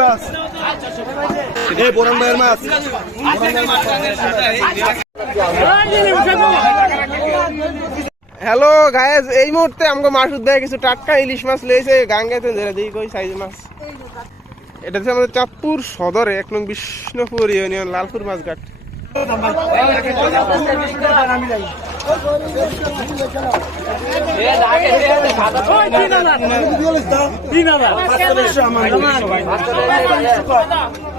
মাছ। Boron ভাইয়ের মাছ। Hello guys এই মুহূর্তে আমাকে মাছ দেয় কিছু টাটকা ইলিশ মাছ লেগেছে গাঙ্গাতে ধরে দিই, কই সাইজ মাছ? এটা হচ্ছে আমাদের চাঁদপুর সদরে, এক নং বিষ্ণুপুর ইউনিয়ন, লালপুর মাছঘাট ওই হাজার কইছেন এই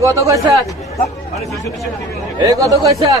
কত কইছেন? এই কত কইছেন?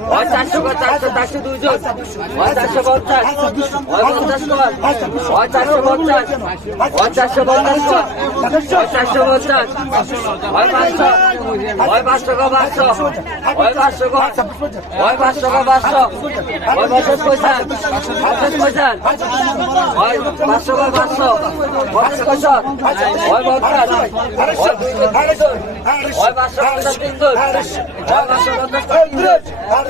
এই কত কইছেন এই কত কইছেন ওই দাম নেই ওই দাম নাই ওই তিনশো পঞ্চাশ কা তিনশো পঞ্চাশ সব তিনশো পঞ্চাশ টাকা ওই পঞ্চাশ ওই চারশো কয় ওই চারশো কুইন্টল ওই চারশো কয় ওই চারশো কয় চারশো এটি না না মানুষের কম ওই চারশো কয় চারশো চারশো দুইজন ওই চারশো পঞ্চাশ ওই পঞ্চাশ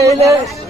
ওই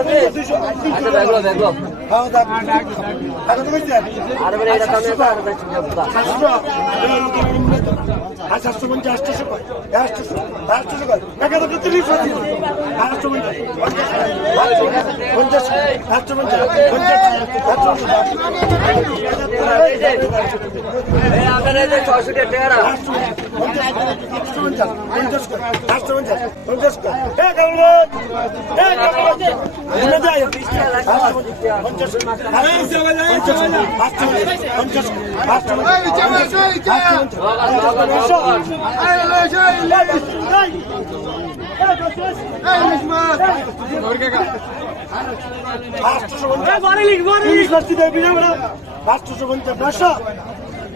চারশো পঞ্চাশ কয় ওই চারশো পঞ্চাশ ওই পাঁচশো ওই পাঁচশো কয় পাঁচশো ওই পাঁচশো। কয়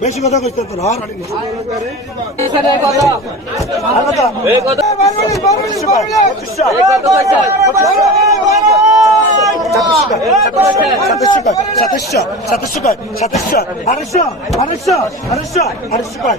পয়সা ওই পাঁচশো কয়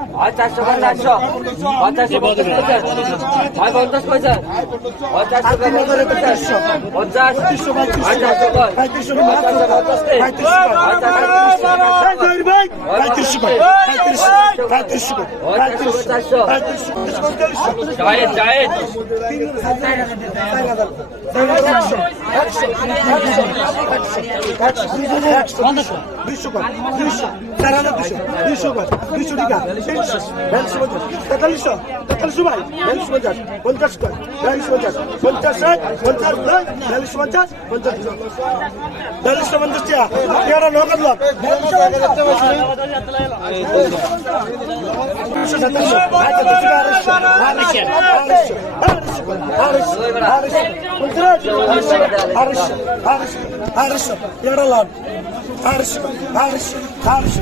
হয় চারশো। হয় চারশো হয় চারশো পঞ্চাশ হয় পঞ্চাশ পয়সা হয় চারশো পঞ্চাশ। হয় চারশো দুইশো দুইশো দুইশো দুইশো টাকা তিনশো পঞ্চাশ, বিয়াল্লিশ পঞ্চাশ তেতাল্লিশশো তেতাল্লিশশো ভাই, বিয়াল্লিশ পঞ্চাশ পঞ্চাশ কয়, বিয়াল্লিশ পঞ্চাশ পঞ্চাশ এক পঞ্চাশ নয়, বিয়াল্লিশ পঞ্চাশ পঞ্চাশ বিয়াল্লিশশো পঞ্চাশ টাকা এগারো নগদ লাভ। আড়াইশো আড়াইশো আড়াইশো আড়াইশো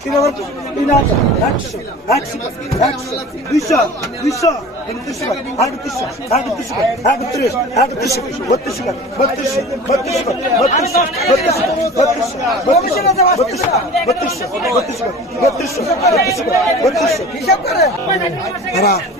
করে দেখো ও ঢুকা ও ছশো টাকা নগদ পাঁচ দিনের সাত দিনের ছয়শো ছয়শো ছয়শো ওই বড় ইলিশ আছে ইলিশ ওই ইলিশ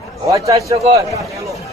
我再说个。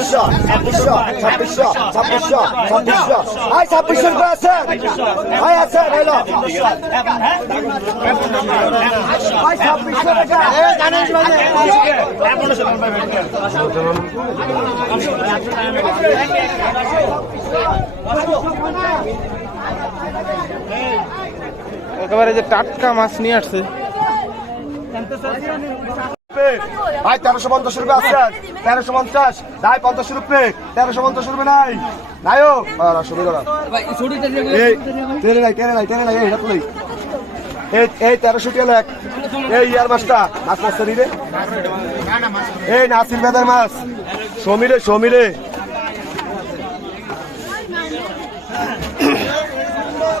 ছাব্বিশশো ছাব্বিশশো ছাব্বিশশো ছাব্বিশশো ছাব্বিশশো আই ছাব্বিশশো করে আছেন? আই আছেন? হইল আই ছাব্বিশশো টাকা একেবারে যে টাটকা মাছ নিয়ে আসছে। ভাই তেরোশো পঞ্চাশ রুপে আছেন তেরোশো পঞ্চাশ। নাই পঞ্চাশ রুপে। তেরোশো পঞ্চাশ রুপে নাই। নাইও শুরু করা এই টেনে নাই টেনে নাই টেনে নাই। এই হাত এই এই তেরোশো টেলে এক। এই ইয়ার মাছটা। মাছ মাছটা দিবে এই নাসির বেদার মাছ। সমীরে সমীরে।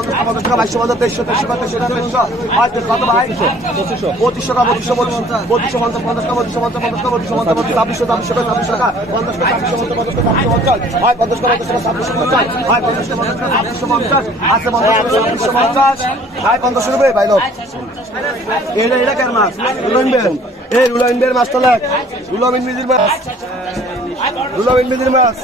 কত টাকা বাইশশো পঞ্চাশ তেইশশো তেইশশো তেইশশো টাকা পঁচিশশো পঁচিশশো পঞ্চাশ পঞ্চাশ পঞ্চাশ টাকা পঁচিশশো পঞ্চাশ পঞ্চাশ ছাব্বিশশো ছাব্বিশশো টাকা ছাব্বিশশো টাকা পঞ্চাশ টাকা ছাব্বিশশো পঞ্চাশ ছাব্বিশশো পঞ্চাশ টাকা পঞ্চাশ পঞ্চাশ পঞ্চাশ টাকা পঞ্চাশ পঞ্চাশ আছে পঞ্চাশ টাকা ছাব্বিশশো পঞ্চাশ হয় পঞ্চাশ রুপে ভাই লোক এটা এটা মাছ রুলাইনবেন এই রুলাইনবেন মাছ রুলাম ইনভিজির মাছ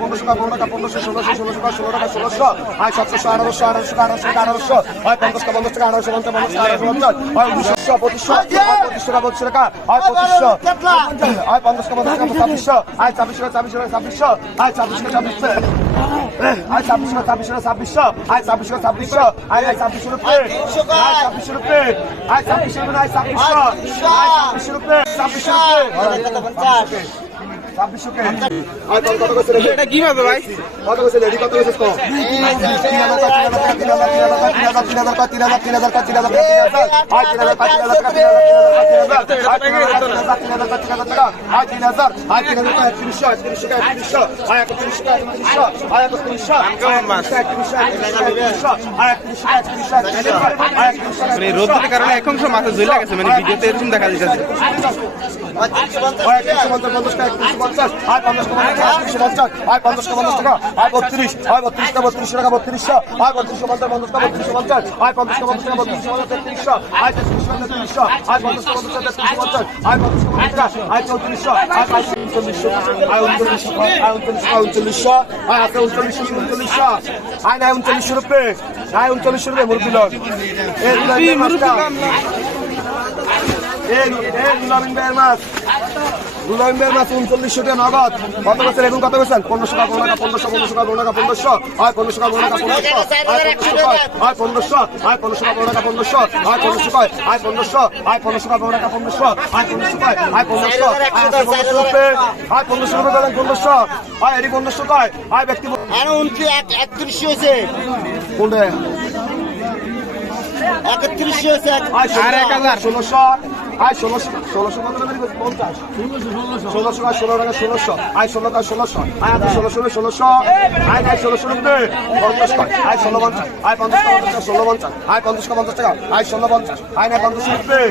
পনেরোশো পনেরো টাকা পনেরোশো ষোলোশো ষোলোশো টাকা ষোলো টাকা সাতশো আঠারোশো আঠারোশো আঠারোশো টাকা আঠারোশো হয় পঞ্চাশ টাকা পঞ্চাশ টাকা আঠারোশো পঞ্চাশ আঠারোশো পঞ্চাশ হয় পঁচিশশো হয় পঁচিশশো টাকা পঁচিশশো টাকা হয় পঁচিশশো। হয় পঞ্চাশ টাকা পঞ্চাশ টাকা ছাব্বিশশো হয় ছাব্বিশশো ছাব্বিশশো ছাব্বিশশো হয় ছাব্বিশশো ছাব্বিশশো। আয় ছাব্বিশশো ছাব্বিশশো ছাব্বিশশো আয় ছাব্বিশশো ছাব্বিশশো আয় আয় ছাব্বিশশো রুপে। আয় ছাব্বিশশো রুপে। আয় ছাব্বিশশো আয় ছাব্বিশশো। আয় ছাব্বিশশো রুপে ছাব্বিশশো রুপে। এটা মানে রোদের কারণে এক সব মাথা ঝুলে গেছে মানে ভিডিওতে এরকম দেখা যাচ্ছে পঞ্চাশ আয় পঞ্চাশ পঞ্চাশ পঞ্চাশ আয় পঞ্চাশ পঞ্চাশ টাকা আয় বত্রিশ আয় বত্রিশ টাকা বত্রিশশো টাকা বত্রিশশো আয় বত্রিশশো পঞ্চাশ পঞ্চাশ টাকা বত্রিশশো পঞ্চাশ আয় পঞ্চাশ পঞ্চাশ টাকা বত্রিশশো পঞ্চাশ তেত্রিশশো আয় তেত্রিশশো তেত্রিশশো আয় পঞ্চাশ পঞ্চাশ টাকা তেত্রিশশো পঞ্চাশ আয় পঞ্চাশ পঞ্চাশ টাকা আয় চৌত্রিশশো আয় পাঁচ উনচল্লিশশো আয় উনচল্লিশশো আয় উনচল্লিশশো আয় উনচল্লিশশো আয় আটটা উনচল্লিশশো উনচল্লিশশো আয় মুরব্বী লগ এই এই নুলাবিন মাছ দুলামিন ভাইয়ের মাছ উনচল্লিশশো টাকা নগদ কত বছর এখন কত বছর পনেরোশো টাকা পনেরো টাকা পনেরোশো পনেরোশো টাকা পনেরো টাকা পনেরোশো হয় পনেরোশো টাকা পনেরো টাকা পনেরোশো হয় পনেরোশো হয় পনেরোশো টাকা পনেরো টাকা পনেরোশো হয় পনেরোশো হয় পনেরোশো হয় পনেরোশো হয় পনেরোশো পনেরো টাকা পনেরোশো হয় পনেরোশো হয় পনেরোশো হয় পনেরোশো হয় পনেরোশো পনেরোশো হয় এটি পনেরোশো কয় হয় ব্যক্তি আর উনত্রিশ একত্রিশ হয়েছে কোনটা একত্রিশ হয়েছে আর এক হাজার। ষোলোশো আয়, ষোলোশো ষোলোশো পঞ্চাশ। ষোলোশো আয় ষোলো টাকা ষোলোশো। আয়, ষোলো টাকা ষোলোশো। আয় আপনি ষোলোশো ষোলোশো। আয় আয় ষোলোশো পঞ্চাশ টাকা। আয়, ষোলো পঞ্চাশ। আয়, পঞ্চাশ টাকা, পঞ্চাশ ষোলো পঞ্চাশ। আয়, পঞ্চাশ টাকা পঞ্চাশ টাকা। নাই পঞ্চাশ। রুপে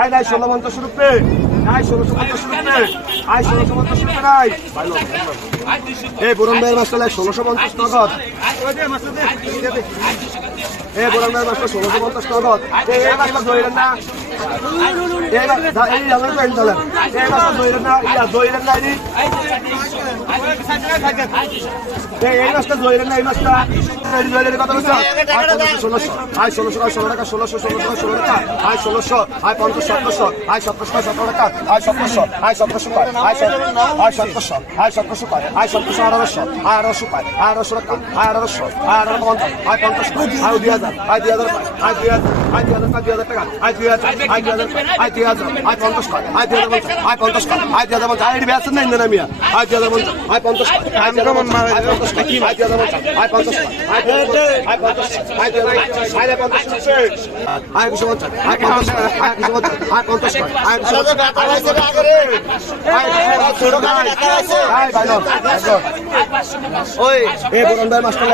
আয় নাই ষোলো পঞ্চাশ রুপে আয়, ষোলোশো পঞ্চাশ রুপে আয়, ষোলোশো পঞ্চাশ রুপে নাই এই বরুণ ভাইয়ের মাসটা ষোলোশো পঞ্চাশ নগদ এ বরুণ ভাইয়ের ষোলোশো পঞ্চাশ নগদ না। এই মাসটা ধরেন না ইয়া এই এই ধরেন কত বছর ষোলোশো আয় ষোলোশো আয় ষোলো টাকা ষোলোশো ষোলো টাকা ষোলো টাকা আয় ষোলোশো আয় পঞ্চাশ সতেরোশো আয় সতেরোশো সতেরো টাকা আয় সতেরোশো আয় সতেরোশো পায় আয় আয় সতেরোশো আয় সতেরোশো পায় আয় সতেরোশো আঠারোশো আয় আঠারোশো পায় আয় আঠারোশো টাকা আয় আঠারোশো আয় আঠারো পঞ্চাশ আয় পঞ্চাশ আয় দুই হাজার আয় দুই হাজার আয় দুই হাজার আয় দুই হাজার দুই হাজার টাকা আয় দুই হাজার আয় দুই হাজার আয় দুই হাজার আয় পঞ্চাশ টাকা আয় দুই হাজার পঞ্চাশ আয় পঞ্চাশ টাকা আয় দুই হাজার পঞ্চাশ আয় এটি আছেন না ইন্দিরা মিয়া আয় দুই হাজার পঞ্চাশ আয় পঞ্চাশ টাকা আয় পঞ্চাশ টাকা আয় দুই হাজার পঞ্চাশ আয় পঞ্চাশ টাকা আয় ভাই মাস্টার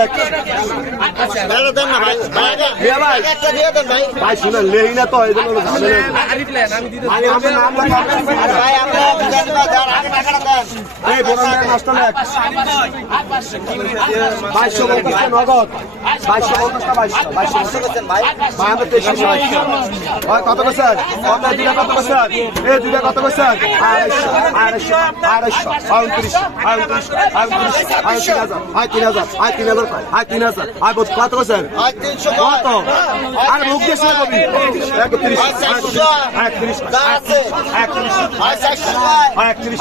লেই না তো এই জন্য ভাই আমার এই বরণের নষ্ট লেখ বাইশশো পঞ্চাশটা নগদ। বাইশশো পঞ্চাশটা কত করছেন ভাই কত করছেন আপনার এই দুটা কত করছেন আড়াইশো আড়াইশো আড়াইশো। আটত্রিশশো আটত্রিশশো আটত্রিশশো আয় তিন হাজার আয় তিন হাজার আয় তিন হাজার আয় তিন হাজার। আয় কত করছেন কত? আর মুখ দিয়ে শুনে কবি। একত্রিশ একত্রিশ একত্রিশ একত্রিশ একত্রিশ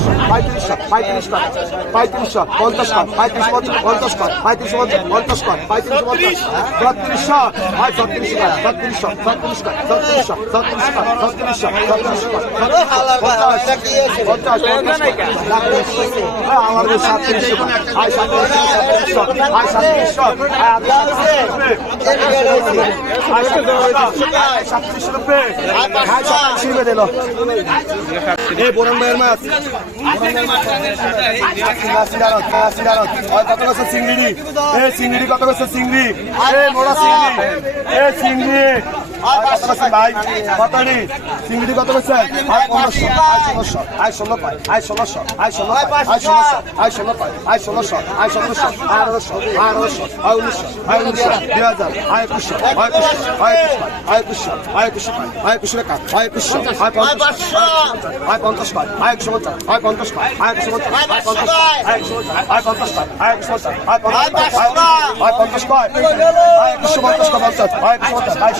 পঁয়ত্রিশশো পঁয়ত্রিশ কয় পঁয়ত্রিশশো পঞ্চাশ কয় পঁয়ত্রিশ পঞ্চাশ পঞ্চাশ কয় পঁয়ত্রিশ পঞ্চাশ পঞ্চাশ কয় পঁয়ত্রিশ পঞ্চাশ ছত্রিশশো হয় ছত্রিশ কয় ছত্রিশশো ছত্রিশ কয় ছত্রিশশো ছত্রিশ কয় ছত্রিশশো ছত্রিশ কয় পঞ্চাশ পঞ্চাশ আমার সাতত্রিশশো মাছ কত বছর চিংড়ি এ চিংড়ি কত বছর চিংড়ি এ মোড়া চিংড়ি এ চিংড়ি কত বলছেন ভাই কত নি চিংড়ি কত বলছেন আয় পনেরোশো আয় ষোলোশো আয় ষোলো পাই আয় ষোলোশো আয় ষোলো পাই আয় ষোলোশো আয় ষোলো পাই আয় ষোলোশো আয় আয় উনিশশো আয় উনিশশো দুই হাজার আয় একুশশো আয় একুশশো আয় একুশশো আয় একুশশো আয় একুশশো আয় একুশশো আয় একুশশো আয় পঞ্চাশ আয় পঞ্চাশ পাই আয় একশো পঞ্চাশ আয় পঞ্চাশ পাই আয় একশো পঞ্চাশ আয় পঞ্চাশ আয় একশো পঞ্চাশ আয় পঞ্চাশ পাই আয় একশো পঞ্চাশ আয় পঞ্চাশ আয় পঞ্চাশ পাই আয় একশো পঞ্চাশ পঞ্চাশ আয় একশো পঞ্চাশ আয়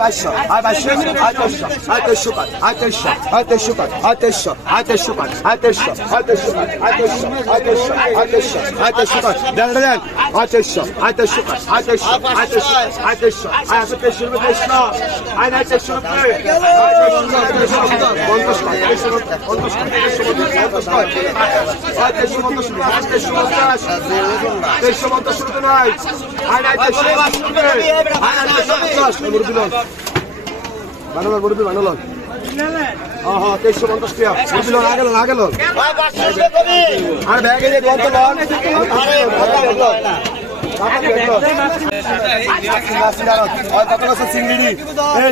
বাইশশো আয় বাইশশো আয় বাইশশো আয় তেইশশো আয় তেইশশো আয় তেইশশো আয় তেইশশো আয় তেইশশো আয় তেইশশো আয় তেইশশো আয় তেইশশো আয় তেইশশো আয় তেইশশো আয় তেইশশো দেন দেন আয় তেইশশো আয় তেইশশো আয় তেইশশো আয় তেইশশো আয় তেইশশো আয় একশো তেইশশো রুপয়ে তেইশশো আয় নাই তেইশশো রুপয়ে পঞ্চাশ তেইশশো পঞ্চাশ তেইশশো পঞ্চাশ আয়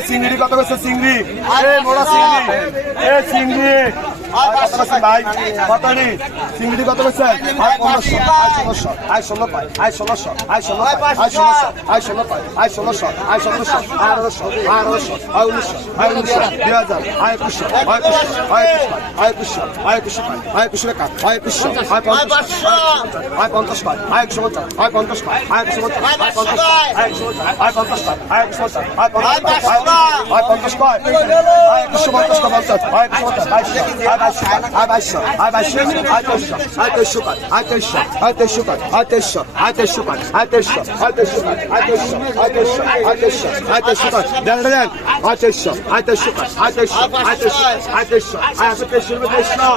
চিংড়ি কত চিংড়ি এ চিংড়ি এ চিংড়ি কত বছর ভাই কত নি চিংড়ি কত বছর আয় পনেরোশো আয় ষোলোশো আয় ষোলো পাই আয় ষোলোশো আয় ষোলো পাই আয় ষোলোশো আয় ষোলো পাই আয় ষোলোশো আয় সতেরোশো আঠারোশো আঠারোশো আয় উনিশশো আয় উনিশশো দুই হাজার আয় একুশশো আয় একুশশো আয় একুশশো আয় একুশশো আয় একুশশো টাকা আয় একুশশো আয় পঞ্চাশ আয় পঞ্চাশ পাই আয় একশো পঞ্চাশ আয় পঞ্চাশ পাই আয় একশো পঞ্চাশ আয় পঞ্চাশ আয় একশো পঞ্চাশ আয় পঞ্চাশ পাই আয় একশো পঞ্চাশ আয় পঞ্চাশ আয় পঞ্চাশ পাই একশো পঞ্চাশ পঞ্চাশ আয় একশো পঞ্চাশ বাইশশো আয় বাইশশো আয় বাইশশো আয় বাইশশো আয় তেইশশো আয় তেইশশো পাই আয় তেইশশো আয় তেইশশো পাই আয় তেইশশো আয় তেইশশো পাই আয় তেইশশো আয় তেইশশো আয় তেইশশো আয় তেইশশো আয় তেইশশো আয় তেইশশো আয় তেইশশো দেন দেন আয় তেইশশো আয় তেইশশো আয় তেইশশো আয় তেইশশো আয় তেইশশো আয় একশো তেইশশো রুপয়ে তেইশশো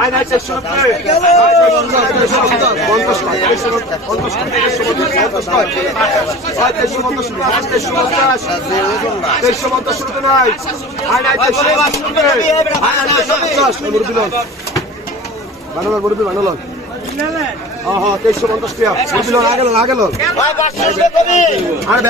আয় নাই তেইশশো রুপয়ে পঞ্চাশ পাই তেইশশো পঞ্চাশ পাই তেইশশো পঞ্চাশ পাই আয় তেইশশো পঞ্চাশ আয় তেইশশো পঞ্চাশ তেইশশো পঞ্চাশ রুপয়ে নাই আয় নাই তেইশশো পঞ্চাশ রুপয়ে আয় নাই তেইশশো পঞ্চাশ মুরব্বী লন বানালন মুরব্বী বানালন হ্যাঁ বানালো তেইশশো পঞ্চাশ টাকা মুরব্বী লন আগে লন আগে লন আর